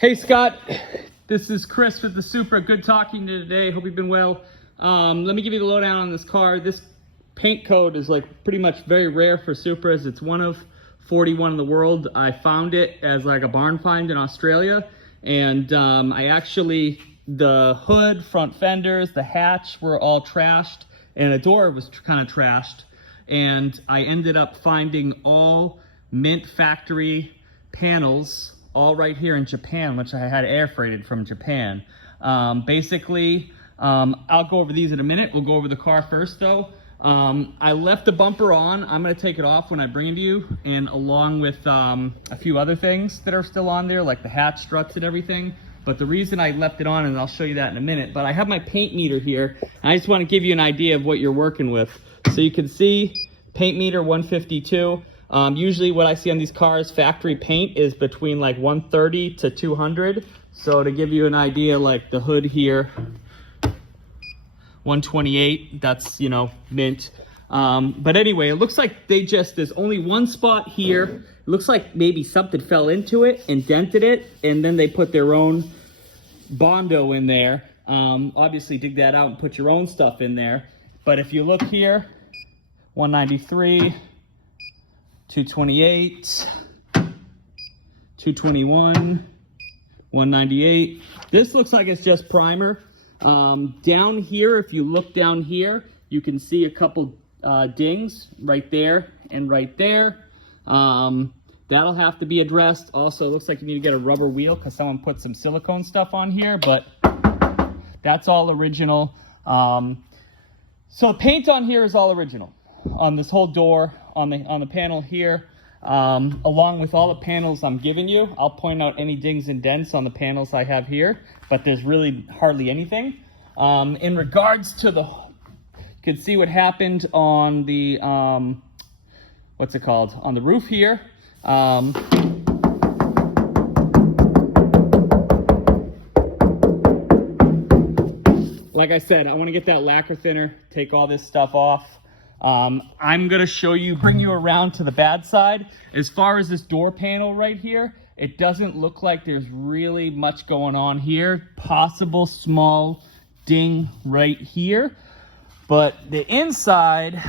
Hey Scott, this is Chris with the Supra. Good talking to you today. Hope you've been well. Let me give you the lowdown on this car. This paint code is like pretty much very rare for Supras. It's one of 41 in the world. I found it as like a barn find in Australia, and the hood, front fenders, the hatch were all trashed, and the door was kind of trashed, and I ended up finding all mint factory panels all right here in Japan, which I had air freighted from Japan. I'll go over these in a minute. We'll go over the car first though. I left the bumper on. I'm gonna take it off when I bring it to you, and along with a few other things that are still on there, like the hatch struts and everything. But the reason I left it on, and I'll show you that in a minute, but I have my paint meter here, and I just wanna give you an idea of what you're working with. So you can see paint meter 152. Usually what I see on these cars, factory paint is between like 130 to 200. So to give you an idea, like the hood here, 128, that's, you know, mint. But anyway, it looks like there's only one spot here. It looks like maybe something fell into it and dented it, and then they put their own Bondo in there. Obviously dig that out and put your own stuff in there. But if you look here, 193, 228, 221, 198. This looks like it's just primer. Down here, if you look down here, you can see a couple dings right there and right there. That'll have to be addressed. Also, it looks like you need to get a rubber wheel because someone put some silicone stuff on here, but that's all original. So paint on here is all original. On this whole door, on the panel here, along with all the panels I'm giving you. I'll point out any dings and dents on the panels I have here, but there's really hardly anything. In regards to you can see what happened on the, what's it called? On the roof here. Like I said, I want to get that lacquer thinner, take all this stuff off. I'm gonna bring you around to the bad side. As far as this door panel right here, it doesn't look like there's really much going on here. Possible small ding right here. But the inside,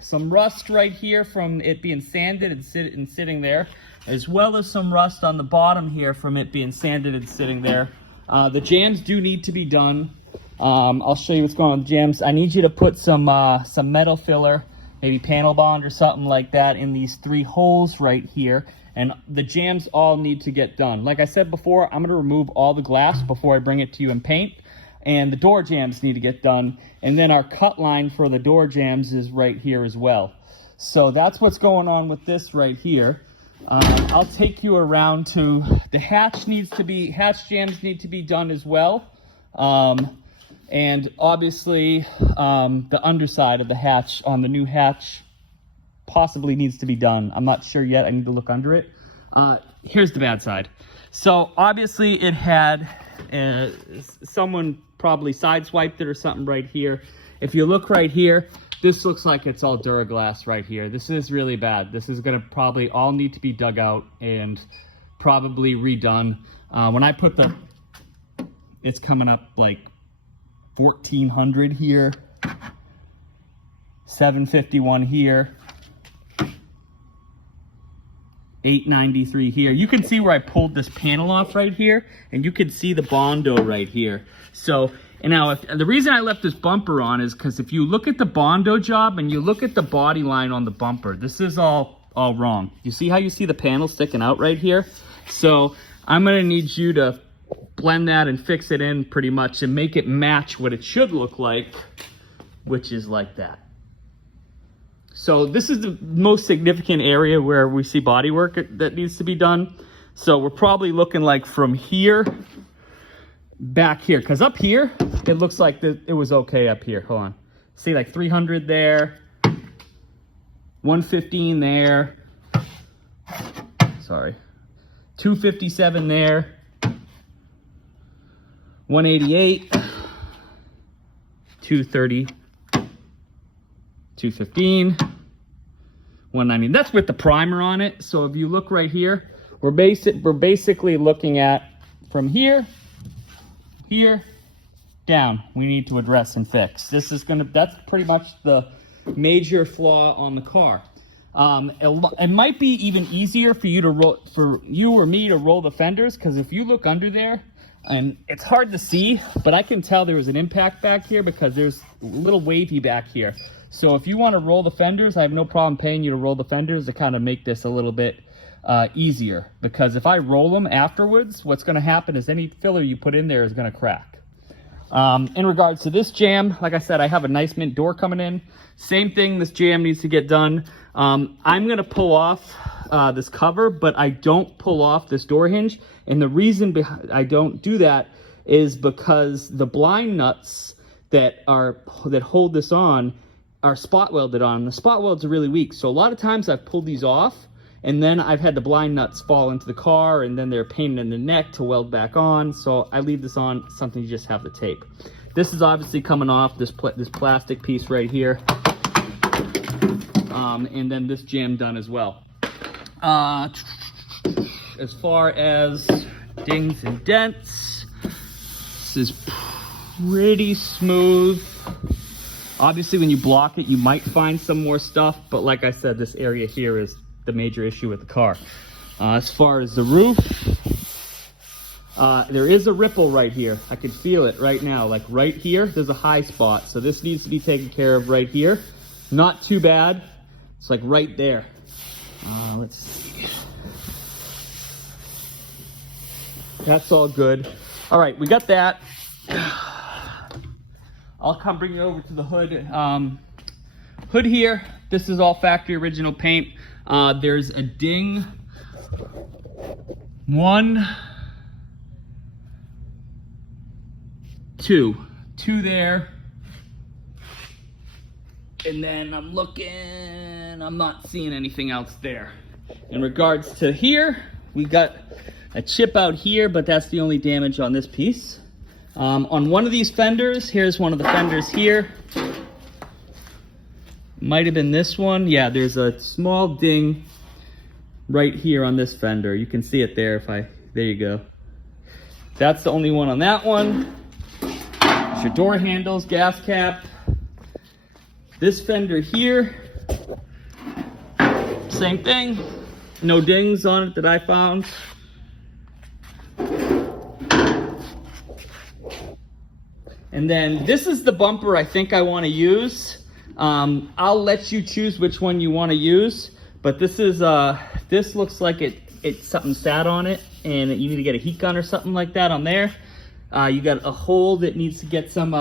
some rust right here from it being sanded and sitting there, as well as some rust on the bottom here from it being sanded and sitting there. The jams do need to be done. I'll show you what's going on with jams. I need you to put some metal filler, maybe panel bond or something like that, in these 3 holes right here. And the jams all need to get done. Like I said before, I'm going to remove all the glass before I bring it to you in paint. And the door jams need to get done. And then our cut line for the door jams is right here as well. So that's what's going on with this right here. I'll take you around to the hatch jams need to be done as well. And obviously, the underside of the hatch on the new hatch possibly needs to be done. I'm not sure yet. I need to look under it. Here's the bad side. So obviously it had, someone probably sideswiped it or something right here. If you look right here, this looks like it's all Duraglass right here. This is really bad. This is gonna probably all need to be dug out and probably redone. When I put it's coming up like 1400 here, 751 here, 893 here. You can see where I pulled this panel off right here, and you can see the Bondo right here. So, and now the reason I left this bumper on is because if you look at the Bondo job and you look at the body line on the bumper, this is all wrong. You see how you see the panel sticking out right here? So I'm gonna need you to blend that and fix it in pretty much and make it match what it should look like, which is like that. So this is the most significant area where we see body work that needs to be done. So we're probably looking like from here back here, because up here it looks like it was okay up here. Hold on, see, like 300 there, 115 there, sorry, 257 there, 188, 230, 215, 190. That's with the primer on it. So if you look right here, we're basically looking at from here, down, we need to address and fix. That's pretty much the major flaw on the car. It might be even easier for you or me to roll the fenders, because if you look under there, and it's hard to see, but I can tell there was an impact back here because there's a little wavy back here. So if you want to roll the fenders, I have no problem paying you to roll the fenders to kind of make this a little bit easier, because if I roll them afterwards, what's going to happen is any filler you put in there is going to crack. In regards to this jam, like I said, I have a nice mint door coming in. Same thing, this jam needs to get done. I'm going to pull off this cover, but I don't pull off this door hinge. And the reason I don't do that is because the blind nuts that hold this on are spot welded on. The spot welds are really weak. So a lot of times I've pulled these off, and then I've had the blind nuts fall into the car, and then they're painted in the neck to weld back on. So I leave this on, something you just have to tape. This is obviously coming off, this plastic piece right here. And then this jam done as well. As far as dings and dents, this is pretty smooth. Obviously, when you block it, you might find some more stuff, but like I said, this area here is the major issue with the car. As far as the roof, there is a ripple right here. I can feel it right now. Like right here, there's a high spot. So this needs to be taken care of right here. Not too bad. It's like right there. Let's see. That's all good. All right, we got that. I'll come bring you over to the hood. Hood here, this is all factory original paint. There's a ding. 1, 2 there. And then I'm looking, I'm not seeing anything else there. In regards to here, we got a chip out here, but that's the only damage on this piece. On one of these fenders, here's one of the fenders here. Might have been this one. Yeah, there's a small ding right here on this fender. You can see it there there you go. That's the only one on that one. There's your door handles, gas cap. This fender here, same thing. No dings on it that I found. And then this is the bumper I think I want to use. I'll let you choose which one you want to use, but this is this looks like it's something sat on it, and you need to get a heat gun or something like that on there. You got a hole that needs to get some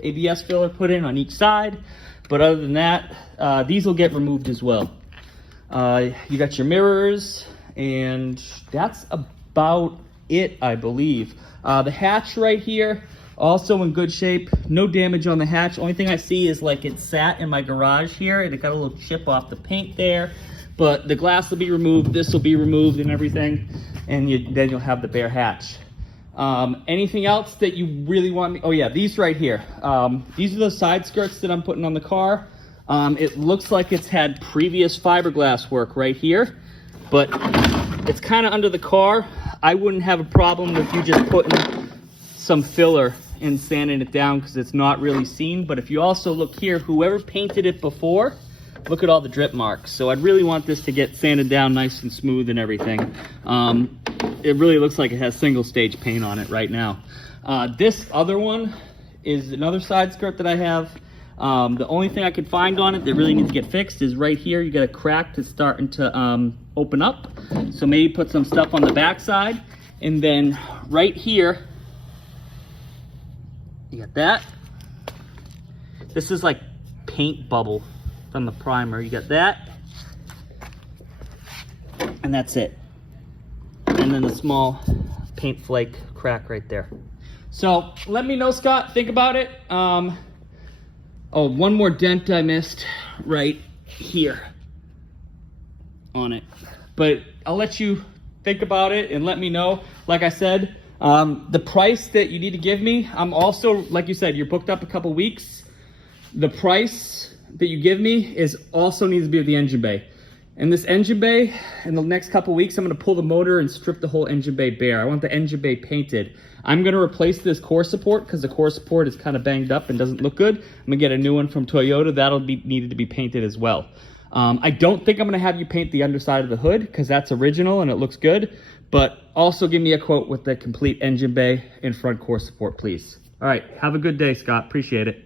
ABS filler put in on each side, but other than that, these will get removed as well. You got your mirrors, and that's about it, I believe. The hatch right here, also in good shape. No damage on the hatch. Only thing I see is like it sat in my garage here and it got a little chip off the paint there. But the glass will be removed, this will be removed and everything. And then you'll have the bare hatch. Anything else that you really want me? Oh yeah, these right here. These are the side skirts that I'm putting on the car. It looks like it's had previous fiberglass work right here, but it's kind of under the car. I wouldn't have a problem with you just putting some filler and sanding it down because it's not really seen. But if you also look here, whoever painted it before, look at all the drip marks. So I'd really want this to get sanded down nice and smooth and everything. It really looks like it has single stage paint on it right now. This other one is another side skirt that I have. The only thing I could find on it that really needs to get fixed is right here. You got a crack that's starting to open up. So maybe put some stuff on the back side. And then right here, you got that. This is like paint bubble from the primer. You got that. And that's it. And then a small paint flake crack right there. So let me know, Scott. Think about it. Oh, one more dent I missed right here on it. But I'll let you think about it and let me know. Like I said, the price that you need to give me, I'm also, like you said, you're booked up a couple weeks. The price that you give me is also needs to be with the engine bay. In this engine bay, in the next couple weeks, I'm gonna pull the motor and strip the whole engine bay bare. I want the engine bay painted. I'm gonna replace this core support because the core support is kind of banged up and doesn't look good. I'm gonna get a new one from Toyota. That'll be needed to be painted as well. I don't think I'm gonna have you paint the underside of the hood because that's original and it looks good, but also give me a quote with the complete engine bay and front core support, please. All right, have a good day, Scott. Appreciate it.